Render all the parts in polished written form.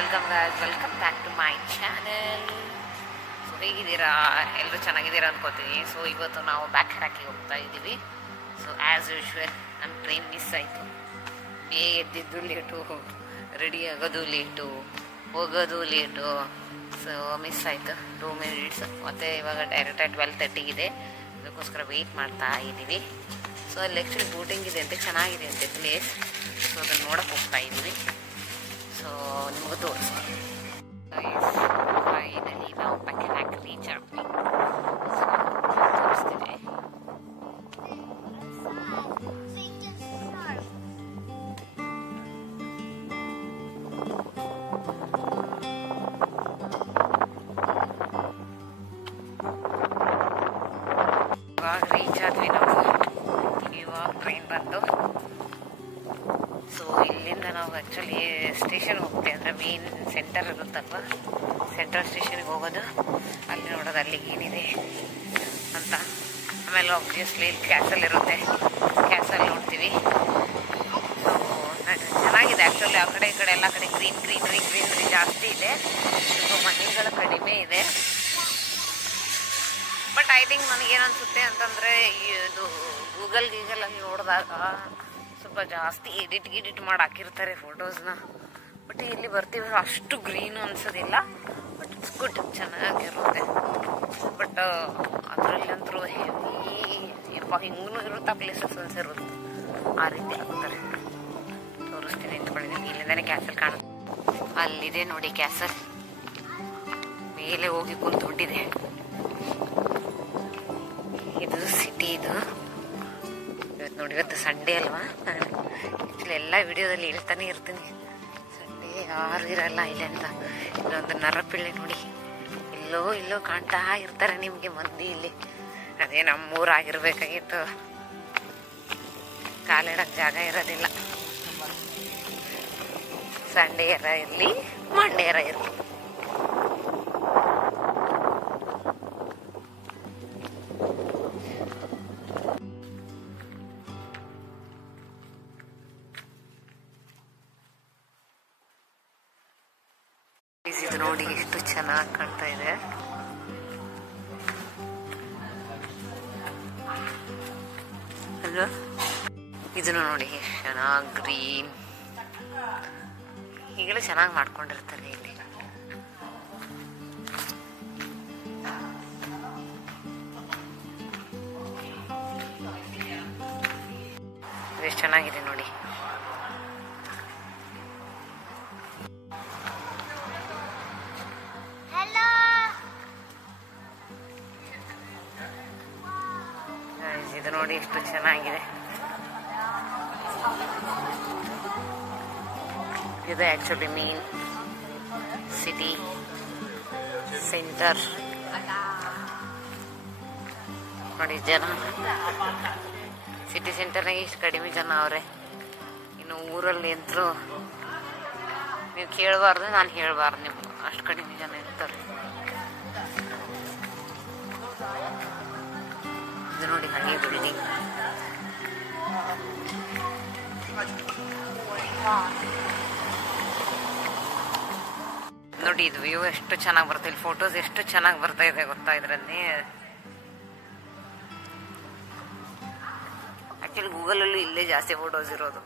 Welcome back to my channel. So ಹೇಗಿದ್ದೀರಾ? ಎಲ್ಲರೂ ಚೆನ್ನಾಗಿದ್ದೀರಾ ಅಂದ್ಕೋತೀನಿ. ಸೊ ಇವತ್ತು ನಾವು ಬ್ಯಾಕ್ ಹ್ಯಾಕಿಗೆ ಹೋಗ್ತಾ ಇದ್ದೀವಿ. ಸೊ ಆ್ಯಸ್ ಯೂಶ್ವಲ್ ನಮ್ಮ ಟ್ರೈನ್ ಮಿಸ್ ಆಯಿತು. ಎದ್ದಿದ್ದು ಲೇಟು, ರೆಡಿ ಆಗೋದು ಲೇಟು, ಹೋಗೋದು ಲೇಟು. ಸೊ ಮಿಸ್ ಆಯಿತು 2 ಮಿನಿಟ್ಸ್. ಮತ್ತು ಇವಾಗ ಡೈರೆಕ್ಟಾಗಿ 12:30 ಅದಕ್ಕೋಸ್ಕರ ವೆಯ್ಟ್ ಮಾಡ್ತಾ ಇದ್ದೀವಿ. ಸೊ ಅಲ್ಲಿ ಆ್ಯಕ್ಚುಲಿ ಬೋಟಿಂಗ್ ಇದೆ ಅಂತೆ, ಚೆನ್ನಾಗಿದೆ ಅಂತೆ ಪ್ಲೇಸ್. ಸೊ ಅದನ್ನು ನೋಡೋಕೆ ಹೋಗ್ತಾ ಇದ್ದೀವಿ. ಸೊ ನಿಮಗೂ ತೋರಿಸ್ತೀನಿ. ಫೈನಲಿ ನಾವು ಬ್ಯಾಕ್ ರೀಚ್ ಆಗ್ತೀವಿ. ತೋರಿಸ್ತೀನಿ. ಇವಾಗ ರೀಚ್ ಆದ್ವಿ ನಾವು. ಇವಾಗ ಟ್ರೈನ್ ಬಂದು ಸೊ ಇಲ್ಲಿಂದ ನಾವು ಆ್ಯಕ್ಚುಲಿ ಸ್ಟೇಷನ್ಗೆ ಹೋಗ್ತೀವಿ. ಅಂದರೆ ಮೇನ್ ಸೆಂಟರ್ ಇರುತ್ತಲ್ವ, ಸೆಂಟ್ರಲ್ ಸ್ಟೇಷನ್ಗೆ ಹೋಗೋದು. ಅಲ್ಲಿ ನೋಡೋದು ಅಲ್ಲಿಗೆ ಏನಿದೆ ಅಂತ. ಆಮೇಲೆ ಆಬ್ವಿಯಸ್ಲಿ ಇಲ್ಲಿ ಕ್ಯಾಸಲ್ ಇರುತ್ತೆ, ಕ್ಯಾಸಲ್ ನೋಡ್ತೀವಿ. ಸೊ ಚೆನ್ನಾಗಿದೆ ಆ್ಯಕ್ಚುಲಿ. ಆ ಕಡೆ ಈ ಕಡೆ ಎಲ್ಲ ಕಡೆ ಗ್ರೀನರಿ ಜಾಸ್ತಿ ಇದೆ. ಸೊ ಮನೆಗಳು ಕಡಿಮೆ ಇದೆ. ಬಟ್ ಐ ಥಿಂಕ್ ನನಗೇನು ಅನಿಸುತ್ತೆ ಅಂತಂದರೆ ಇದು ಗೂಗಲಲ್ಲಿ ನೋಡಿದಾಗ ಸ್ವಲ್ಪ ಜಾಸ್ತಿ ಎಡಿಟ್ ಮಾಡಿ ಹಾಕಿರ್ತಾರೆ ಫೋಟೋಸ್ನ. ಬಟ್ ಇಲ್ಲಿ ಬರ್ತೀವಿ ಅಷ್ಟು ಗ್ರೀನ್ ಅನ್ಸೋದಿಲ್ಲ. ಬಟ್ ಇಟ್ಸ್ ಗುಡ್, ಚೆನ್ನಾಗಿರುತ್ತೆ. ಬಟ್ ಅದರಲ್ಲಂತರೂ ಹೆವಿ ಹಿಂಗೂ ಇರುತ್ತೆ, ಪ್ಲೇಸಸ್ ಅನ್ಸಿರುತ್ತೆ. ಆ ರೀತಿ ಆಗ್ತಾರೆ. ತೋರಿಸ್ತೀನಿ, ನಿಂತ್ಕೊಂಡಿದ್ದೀನಿ. ಇಲ್ಲಿಂದನೇ ಕ್ಯಾಸಲ್ ಕಾಣುತ್ತೆ. ಅಲ್ಲಿದೆ ನೋಡಿ ಕ್ಯಾಸಲ್, ಮೇಲೆ ಹೋಗಿ ಕುಂತ್ಬಿಟ್ಟಿದೆ. ಇದು ಸಿಟಿ. ಇದು ಇವತ್ತು ನೋಡಿ, ಇವತ್ತು ಸಂಡೇ ಅಲ್ವಾ. ಆ್ಯಕ್ಚುಲಿ ಎಲ್ಲ ವಿಡಿಯೋದಲ್ಲಿ ಹೇಳ್ತಾನೆ ಇರ್ತೀನಿ, ಸಂಡೇ ಯಾರು ಇರಲ್ಲ ಇಲ್ಲಿ ಅಂತ. ಇಲ್ಲೊಂದು ನರಪಿಳ್ಳೆ ನೋಡಿ, ಇಲ್ಲೋ ಕಾಣ್ತಾ ಇರ್ತಾರೆ ನಿಮಗೆ ಮಂದಿ ಇಲ್ಲಿ. ಅದೇ ನಮ್ಮೂರಾಗಿರ್ಬೇಕಾಗಿತ್ತು, ಕಾಲಿಡಕ್ಕೆ ಜಾಗ ಇರೋದಿಲ್ಲ. ಸಂಡೇ ಇರಲಿ, ಮಂಡೇ ಇರಲಿ. ಇದು ನೋಡಿ ಎಷ್ಟು ಚೆನ್ನಾಗಿ ಕಾಣ್ತಾ ಇದೆ. ಅಲ್ವಾ? ಇದನ್ನು ನೋಡಿ ಎಷ್ಟು ಚೆನ್ನಾಗಿ ಗ್ರೀನ್, ಹೀಗೆಲ್ಲ ಚೆನ್ನಾಗಿ ಮಾಡ್ಕೊಂಡಿರ್ತಾರೆ ಇಲ್ಲಿ. ಎಷ್ಟು ಚೆನ್ನಾಗಿದೆ ನೋಡಿ. ಇದು ನೋಡಿ ಎಷ್ಟು ಚೆನ್ನಾಗಿದೆ. ಇದು ಆ್ಯಕ್ಚುಲಿ ಮೇನ್ ಸಿಟಿ ಸೆಂಟರ್ ನೋಡಿ. ಜನ ಸಿಟಿ ಸೆಂಟರ್ನಾಗ ಇಷ್ಟು ಕಡಿಮೆ ಜನ ಅವರೇ. ಇನ್ನು ಊರಲ್ಲಿ ಅಂತರೂ ನೀವು ಕೇಳಬಾರ್ದು, ನಾನು ಹೇಳಬಾರ್ದು, ನಿಮ್ಗೆ ಅಷ್ಟು ಕಡಿಮೆ ಜನ ಇರ್ತಾರೆ. ಇದು ನೋಡಿ ಹಳೆ ಬಿಲ್ಡಿಂಗ್. ನೋಡಿ ಇದು ವ್ಯೂ ಎಷ್ಟು ಚೆನ್ನಾಗಿ ಬರ್ತಾ ಇದೆ, ಫೋಟೋಸ್ ಎಷ್ಟು ಚೆನ್ನಾಗಿ ಬರ್ತಾ ಇದೆ ಗೊತ್ತಾ ಇದರಲ್ಲಿ. ಆಕ್ಚುಲಿ ಗೂಗಲಲ್ಲೂ ಇಲ್ಲೇ ಜಾಸ್ತಿ ಫೋಟೋಸ್ ಇರೋದು.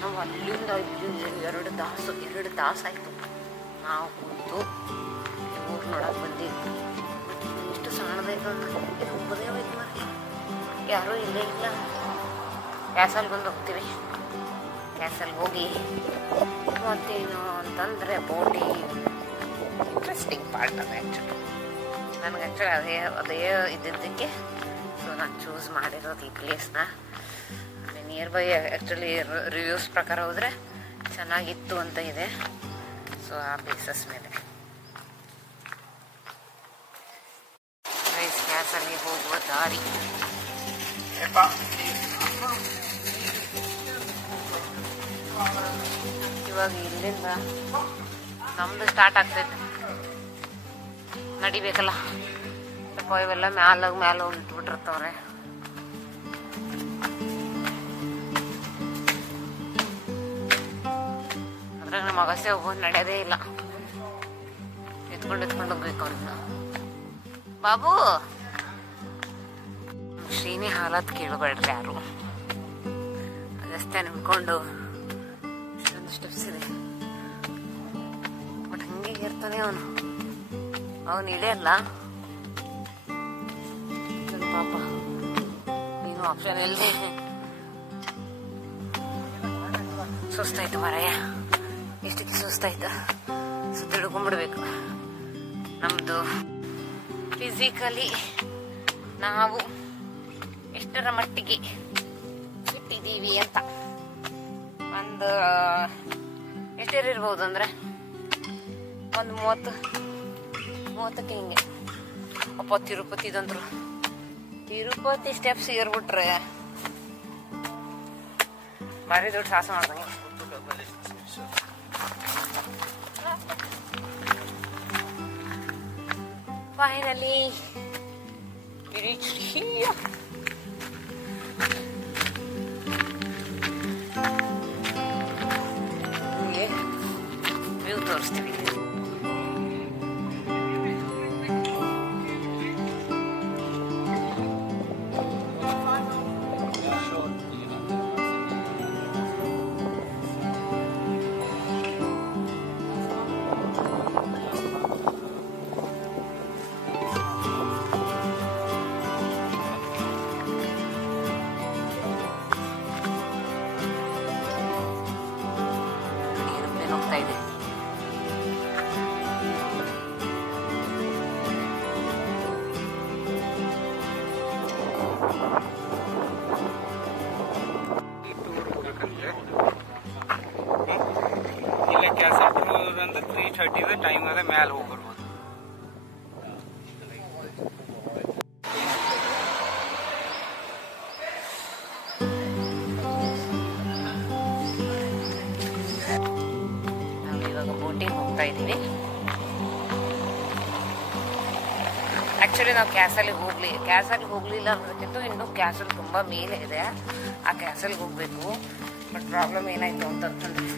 ನಾವು ಅಲ್ಲಿಂದ ಎರಡು ತಾಸು ಆಯಿತು ನಾವು ಕೂತು ಊರು ನೋಡಕ್ಕೆ ಬಂದಿದ್ದು. ಇಷ್ಟು ಸಣ್ಣದಾಯ್ತು, ಇದು ಒಬ್ಬದೇ ಹೋಯ್ತು ಮಾಡಿ, ಯಾರೂ ಇಲ್ಲೇ ಇಲ್ಲ. ಕ್ಯಾಸಲ್ಗೆ ಬಂದು ಹೋಗ್ತೀವಿ. ಕ್ಯಾಸಲ್ಗೆ ಹೋಗಿ ಮತ್ತೇನು ಅಂತಂದರೆ ಬೋಟಿಂಗ್ ಇಂಟ್ರೆಸ್ಟಿಂಗ್ ಪಾರ್ಟ್ ಅದು ಆ್ಯಕ್ಚುಲಿ. ನನಗೆ ಆ್ಯಕ್ಚುಲಿ ಅದೇ ಇದ್ದಿದ್ದಕ್ಕೆ ಸೊ ನಾನು ಚೂಸ್ ಮಾಡಿರೋದು ಈ ಪ್ಲೇಸ್ನ. ನಿಯರ್ ಬೈ ಆ್ಯಕ್ಚುಲಿ ರಿವ್ಯೂಸ್ ಪ್ರಕಾರ ಹೋದರೆ ಚೆನ್ನಾಗಿತ್ತು ಅಂತ ಇದೆ. ಸೊ ಆ ಪ್ಲೇಸಸ್ ಮೇಲೆ ದಾರಿ. ಇವಾಗ ಇಲ್ಲಿಂದ ನಮ್ದು ಸ್ಟಾರ್ಟ್ ಆಗ್ತೈತೆ, ನಡಿಬೇಕಲ್ಲ. ಸ್ವಲ್ಪ ಇವೆಲ್ಲ ಮ್ಯಾಲೆ ಹೋಗಿ ಇಟ್ಬಿಟ್ಟಿರ್ತಾವ್ರೆ. ಅದ್ರಾಗ ನಮ್ಮ ಅಗಸ್ತ್ಯ ಹೋಗೋದು ನಡೆಯೋದೇ ಇಲ್ಲ, ಎತ್ಕೊಂಡು ಹೋಗ್ಬೇಕು ಅವನ್ನ. ಬಾಬು ಶ್ರೀನಿ ಹಾಲತ್ ಕೇಳಬೇಡ್ರಿ ಯಾರು. ಅಗಸ್ತ್ಯ ನಿಂತ್ಕೊಂಡು ಇಷ್ಟೊಂದು ಸ್ಟೆಪ್ಸ್ ಇದೆ, ಬಟ್ ಹಂಗೆ ಇರ್ತಾನೆ ಅವನು ಇಳಿಯಲ್ಲ. ನನ್ನ ಪಾಪ ಏನು ಆಪ್ಷನ್ ಇಲ್ಲದೆ ಸುಸ್ತಾಯ್ತು ಮಾರಾಯ. ಎಷ್ಟಕ್ಕೆ ಸುಸ್ತಾಯ್ತು, ಸುತ್ತಿಡ್ಕೊಂಡ್ಬಿಡ್ಬೇಕು. ನಮ್ದು ಫಿಸಿಕಲಿ ನಾವು ಎಷ್ಟರ ಮಟ್ಟಿಗೆ ಇಟ್ಟಿದ್ದೀವಿ ಅಂತ ಒಂದು ಎಷ್ಟಿರ್ಬೋದು ಅಂದ್ರೆ ಒಂದು 30ಕ್ಕೆ ಹಿಂಗೆ. ಅಪ್ಪ ತಿರುಪತಿದಂದ್ರು, ತಿರುಪತಿ ಸ್ಟೆಪ್ಸ್ ಏರ್ಬಿಟ್ರೆ ಭಾರಿ ದೊಡ್ಡ ಸಾಹಸ ಮಾಡ್ದಂಗೆ. Finally we reached here. ನಿಮಗೆ ವ್ಯೂ ತೋರಿಸ್ತೀವಿ. ಹೋಗ್ತಾ ಇದೆ. ಇಲ್ಲ ಕ್ಯಾಸೆಟ್ ಹೋಗೋದಂದ್ರೆ 3:30 ಟೈಮ್ ಅದ ಮ್ಯಾಲೆ ಹೋಗ್ಬರ್ಬೋದು. ಬೋಟಿಂಗ್ ಹೋಗ್ತಾ ಇದ್ದೀವಿ. ಆ್ಯಕ್ಚುಲಿ ನಾವು ಕ್ಯಾಸಲ್ಗೆ ಹೋಗಲಿಲ್ಲ ಅನ್ನೋದಕ್ಕಿಂತ ಇನ್ನೂ ಕ್ಯಾಸಲ್ ತುಂಬ ಮೇಲೆ ಇದೆ. ಆ ಕ್ಯಾಸಲ್ಗೆ ಹೋಗಬೇಕು. ಬಟ್ ಪ್ರಾಬ್ಲಮ್ ಏನಾಯಿತು ಅಂತಂತಂದರೆ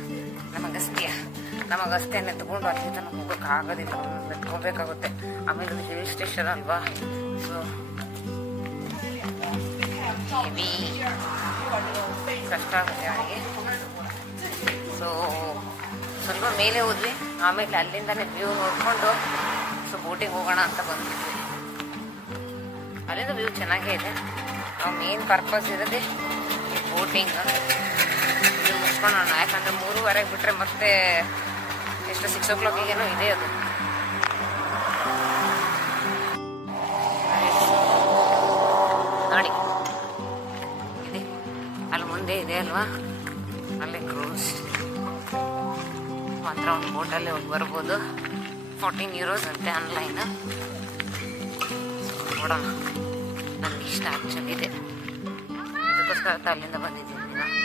ನಮ್ಮ ಅಗಸ್ತ್ಯನ ಎತ್ಕೊಂಡು ಅಲ್ಲಿ ತನಕ ಹೋಗೋಕ್ಕಾಗೋದಿಲ್ಲ, ಎತ್ಕೊಬೇಕಾಗುತ್ತೆ. ಆಮೇಲೆ ಅದು ಹಿಲ್ ಸ್ಟೇಷನ್ ಅಲ್ವಾ, ಸೊ ಹೆವಿ ಕಷ್ಟ ಆಗುತ್ತೆ ಅವನಿಗೆ. ಸೊ ಸ್ವಲ್ಪ ಮೇಲೆ ಹೋದ್ವಿ, ಆಮೇಲೆ ಅಲ್ಲಿಂದನೇ ವ್ಯೂ ನೋಡಿಕೊಂಡು ಸೊ ಬೋಟಿಂಗ್ ಹೋಗೋಣ ಅಂತ ಬಂದ್ಬಿಟ್ವಿ. ಅಲ್ಲಿಂದ ವ್ಯೂ ಚೆನ್ನಾಗೇ ಇದೆ. ನಾವು ಮೇನ್ ಪರ್ಪಸ್ ಇರೋದೇ ಈ ಬೋಟಿಂಗ್ ಇದು ಮುಗಿಸ್ಕೊಳ್ಳೋಣ. ಯಾಕಂದರೆ 3:30 ಬಿಟ್ಟರೆ ಮತ್ತೆ ಎಷ್ಟು 6 o'clock ಇದೆ ಅದು. ನೋಡಿ ಇದೆ ಅಲ್ಲಿ ಮುಂದೆ ಇದೆ ಅಲ್ವಾ, ಅಲ್ಲಿ ಕ್ರೂಸ್ ಮಾತ್ರ ಒಂದು ಬೋಟಲ್ಲಿ ಹೋಗಿ ಬರ್ಬೋದು. 14 euros ಅಂತೆ ಆನ್ಲೈನ್. ನೋಡೋಣ, ನನಗೆ ಇಷ್ಟ ಆ್ಯಕ್ಚುಲಿ ಇದೆ, ಇದಕ್ಕೋಸ್ಕರ ಅಲ್ಲಿಂದ ಬಂದಿದ್ದೀನಿ ನಾನು.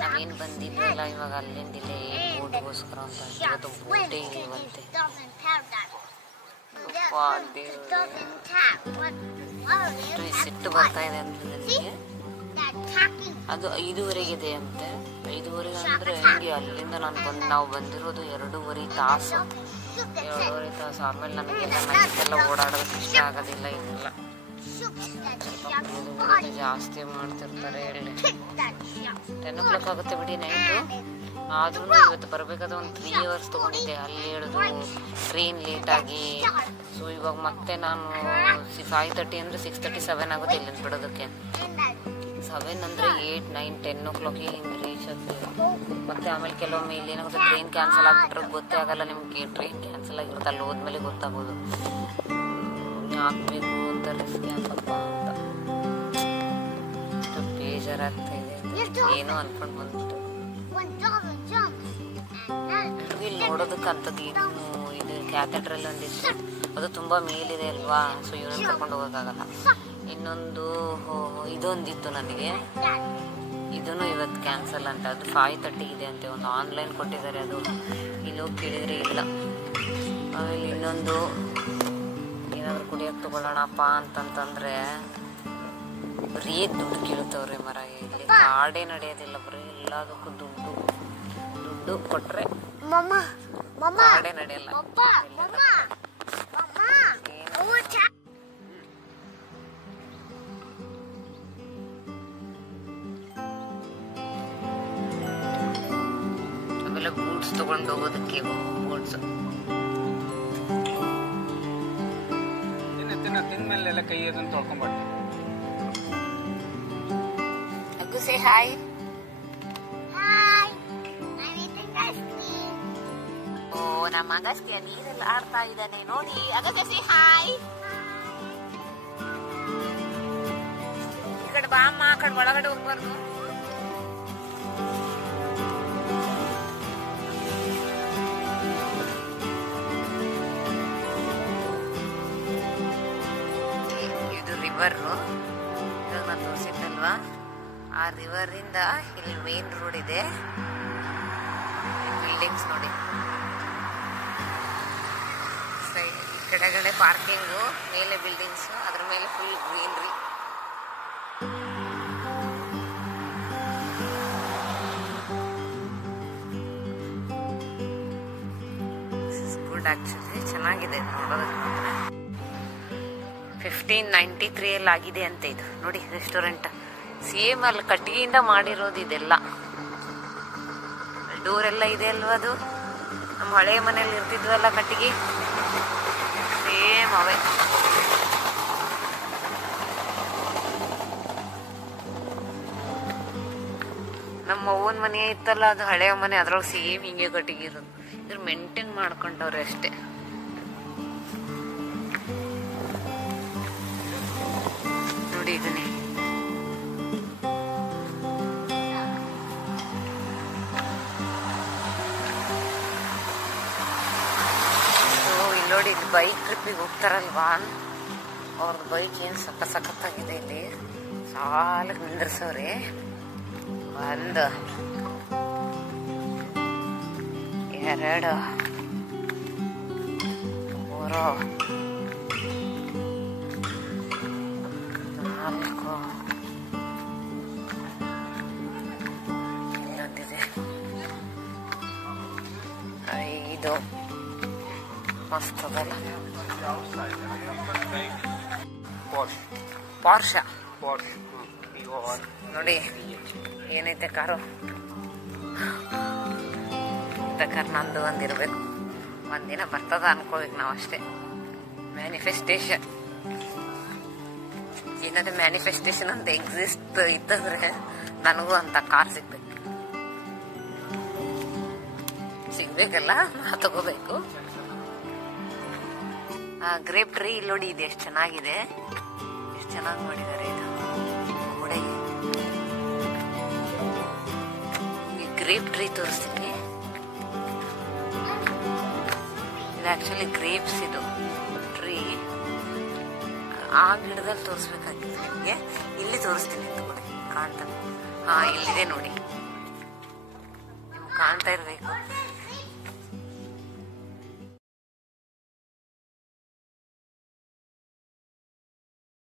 ನಾವೇನು ಬಂದಿದ್ವಲ್ಲ ಇವಾಗ ಅಲ್ಲಿಂದಿಲ್ಲ ಬೋಟ್ಗೋಸ್ಕರ ಅಂತ ಇವತ್ತು ಬೋಟೇ ಇಲ್ವಂತೆ. ಸಿಟ್ಟು ಬರ್ತಾ ಇದೆ ಅಂತ ನನಗೆ. ಅದು 5:30 ಅಂತೆ. 5:30 ಅಂದರೆ ಹಿಂಗೆ ಅಲ್ಲಿಂದ ನಾವು ಬಂದಿರೋದು 2.5 ತಾಸು. 2.5 ತಾಸು ಆಮೇಲೆ ನನಗೆಲ್ಲ ನೈಟೆಲ್ಲ ಓಡಾಡೋದಕ್ಕೆ ಇಷ್ಟ ಆಗೋದಿಲ್ಲ. ಇದೆಲ್ಲ ಜಾಸ್ತಿ ಮಾಡ್ತಿರ್ತಾರೆ. ಹೇಳಿ 10 o'clock ಆಗುತ್ತೆ ಬಿಡಿ ನೈಟು. ಆದ್ರೂ ಇವತ್ತು ಬರಬೇಕಾದ್ರೆ ಒಂದು 3 hours ತೊಗೊಂಡಿದ್ದೆ. ಅಲ್ಲಿ ಹೇಳಿದ್ರು ಟ್ರೈನ್ ಲೇಟಾಗಿ. ಸೊ ಇವಾಗ ಮತ್ತೆ ನಾನು 5:30 ಅಂದರೆ 6:30 7 ಆಗುತ್ತೆ ಇಲ್ಲಿಂದ ಬಿಡೋದಕ್ಕೆ. 7 ಅಂದರೆ 8 9 10 o'clock ಹಿಂಗೆ ರೀಚ್ ಆಗ್ತೀವಿ. ಮತ್ತು ಆಮೇಲೆ ಕೆಲವೊಮ್ಮೆ ಇಲ್ಲಿ ಏನಾಗುತ್ತೆ ಟ್ರೈನ್ ಕ್ಯಾನ್ಸಲ್ ಆಗಿಬಿಟ್ರೆ ಗೊತ್ತೇ ಆಗಲ್ಲ ನಿಮಗೆ. ಟ್ರೈನ್ ಕ್ಯಾನ್ಸಲ್ ಆಗಿರುತ್ತೆ ಅಲ್ಲಿ ಹೋದ್ಮೇಲೆ ಗೊತ್ತಾಗೋದು. ಹಾಕಬೇಕು ಅಂತ ರಿಸ್ಕ್ ಯಾಕಪ್ಪ ಅಂತ ಬೇಜಾರಾಗ್ತಾ ಇದೆ. ಏನೋ ಅನ್ಕೊಂಡು ಬಂದ್ಬಿಟ್ಟು ಇಲ್ಲಿ ನೋಡೋದಕ್ಕಂಥದ್ದು ಇದು ಕ್ಯಾಥೆಡ್ರಲ್ ಒಂದಿಷ್ಟು. ಅದು ತುಂಬ ಮೇಲಿದೆ ಅಲ್ವಾ. ಸೊ ಇವನನ್ನು ಕರ್ಕೊಂಡು ಹೋಗೋಕ್ಕಾಗಲ್ಲ. ಇನ್ನೊಂದು ಇದೊಂದಿತ್ತು ನನಗೆ. ಇದೂ ಇವತ್ತು ಕ್ಯಾನ್ಸಲ್ ಅಂತ. ಅದು 5:30 ಇದೆ ಅಂತೆ. ಒಂದು ಆನ್ಲೈನ್ ಕೊಟ್ಟಿದ್ದಾರೆ. ಅದು ಇಲ್ಲಿ ಹೋಗಿ ಕೇಳಿದರೆ ಇಲ್ಲ. ಆಮೇಲೆ ಇನ್ನೊಂದು ಏನಾದರೂ ಕುಡಿಯೋಕ್ಕೆ ತೊಗೊಳ್ಳೋಣಪ್ಪ ಅಂತಂತಂದರೆ ಬರೀ ದುಡ್ಡು ಕೇಳುತ್ತವ್ರೆ ಮರ. ಇಲ್ಲಿ ಕಾಡೇ ನಡೆಯೋದಿಲ್ಲ. ಬರೀ ಎಲ್ಲದಕ್ಕೂ ದುಡ್ಡು ಕೊಟ್ಟರೆ ಕಾಡೇ ನಡೆಯಲ್ಲ. ಆಮೇಲೆ ಬೂಟ್ಸ್ ತಗೊಂಡು ಹೋಗೋದಕ್ಕೆ ಬೂಟ್ಸ್ ತಿಂದ್ಮೇಲೆಲ್ಲ ಕೈ ಅದನ್ನು ತೊಳ್ಕೊಂಡ್ಬಾರ್ದು. ಅಗ್ಗು ಸೇ ಹಾಯ್. ಓ ನಮ್ಮ ಅಗಸ್ತ್ಯ ನೀರೆಲ್ಲ ಆಡ್ತಾ ಇದ್ದಾನೆ ನೋಡಿ. Agastya say hi. ಈ ಕಡೆ ಬಾ ಅಮ್ಮ. ಆ ಕಡೆ ಒಳಗಡೆ ಹೋಗ್ಬಾರ್ದು. ರಿವರು ಇವಾಗ ನಾನು ತೋರಿಸಿದ್ನಲ್ವಾ, ಆ ರಿವರಿಂದ ಇಲ್ಲಿ ಮೇನ್ ರೋಡ್ ಇದೆ. ಬಿಲ್ಡಿಂಗ್ಸ್ ನೋಡಿ. ಈ ಕಡೆಗಡೆ ಪಾರ್ಕಿಂಗು, ಮೇಲೆ ಬಿಲ್ಡಿಂಗ್ಸು, ಅದ್ರ ಮೇಲೆ ಫುಲ್ ಗ್ರೀನ್ರಿ. ಗುಡ್ ಆಕ್ಚುಲಿ ಚೆನ್ನಾಗಿದೆ ನೋಡೋದಕ್ಕೆ. 1593 ಆಗಿದೆ ಅಂತ ಇದು ನೋಡಿ ರೆಸ್ಟೋರೆಂಟ್. ಸೇಮ್ ಅಲ್ಲಿ ಕಟ್ಟಿಗೆಯಿಂದ ಮಾಡಿರೋದು ಇದೆಲ್ಲ. ಡೋರ್ ಎಲ್ಲ ಇದೆ ಅಲ್ವಾ, ಅದು ನಮ್ಮ ಹಳೆಯ ಮನೇಲಿ ಇರ್ತಿದ್ವಲ್ಲ ಕಟ್ಟಿಗೆ, ಸೇಮ್ ಅವೇ. ನಮ್ಮ ಅವ್ವನ ಮನೆ ಇತ್ತಲ್ಲ, ಅದು ಹಳೆಯ ಮನೆ, ಅದ್ರೊಳಗೆ ಸೇಮ್ ಹಿಂಗೆ ಕಟ್ಟಿಗೆ ಇರೋದು. ಇದ್ರ ಮೇಂಟೈನ್ ಮಾಡ್ಕೊಂಡವ್ರೆ ಅಷ್ಟೇ. ನೋಡಿ ಇದನ್ನೇ ಇಲ್ಲಿ ನೋಡಿ. ಇಲ್ಲಿ ಬೈಕ್ ಟ್ರಿಪ್ಪಿಗೆ ಹೋಗ್ತಾರಲ್ವಾ, ಅವ್ರದ್ದು ಬೈಕ್ ಏನು ಸಖತ್ತಾಗಿದೆ. ಇಲ್ಲಿ ಸಾಲಕ್ಕೆ ನಿಂದ್ರಿಸೋರಿ. 1 2 3 4 ಇಲ್ಲೊಂದಿದೆ 5. ಮಸ್ತ್ ಅದಲ್ಲ. ಪಾರ್ಷ ನೋಡಿ ಏನೈತೆ ಕಾರು. ಕಾರ್ ನಂದು ಒಂದಿರ್ಬೇಕು. ಒಂದಿನ ಬರ್ತದ ಅನ್ಕೋಬೇಕು ನಾವು ಅಷ್ಟೇ. ಮ್ಯಾನಿಫೆಸ್ಟೇಷನ್ ಏನಾದ್ರೆ ಮ್ಯಾನಿಫೆಸ್ಟೇಷನ್ ಅಂತ ಎಕ್ಸಿಸ್ಟ್ ಇತ್ತಂದ್ರೆ ನನಗೂ ಅಂತ ಕಾರ್ ಸಿಗ್ಬೇಕಲ್ಲ, ನಾ ತಗೋಬೇಕು. ಗ್ರೇಪ್ ಟ್ರೀ ಇಲ್ಲಿ ನೋಡಿ, ಇದೆ ಎಷ್ಟು ಚೆನ್ನಾಗಿದೆ, ಎಷ್ಟು ಚೆನ್ನಾಗಿ ಮಾಡಿದ್ದಾರೆ ಇದು ಗೋಡೆಗೆ. ಈ ಗ್ರೇಪ್ ಟ್ರೀ ತೋರಿಸ್ತೀನಿ. ಇದು ಆಕ್ಚುಲಿ ಗ್ರೇಪ್ಸ್ ಇದು ಟ್ರೀ. ಆ ಗಿಡದಲ್ಲಿ ತೋರಿಸ್ಬೇಕಾಗಿತ್ತು ನಿಮಗೆ. ಇಲ್ಲಿ ತೋರಿಸ್ತೀನಿ ತಗೊಳ್ಳಿ, ಕಾಣ್ತಾನೆ. ಇಲ್ಲಿದೆ ನೋಡಿ. ಕಾಣ್ತಾ ಇರಬೇಕು.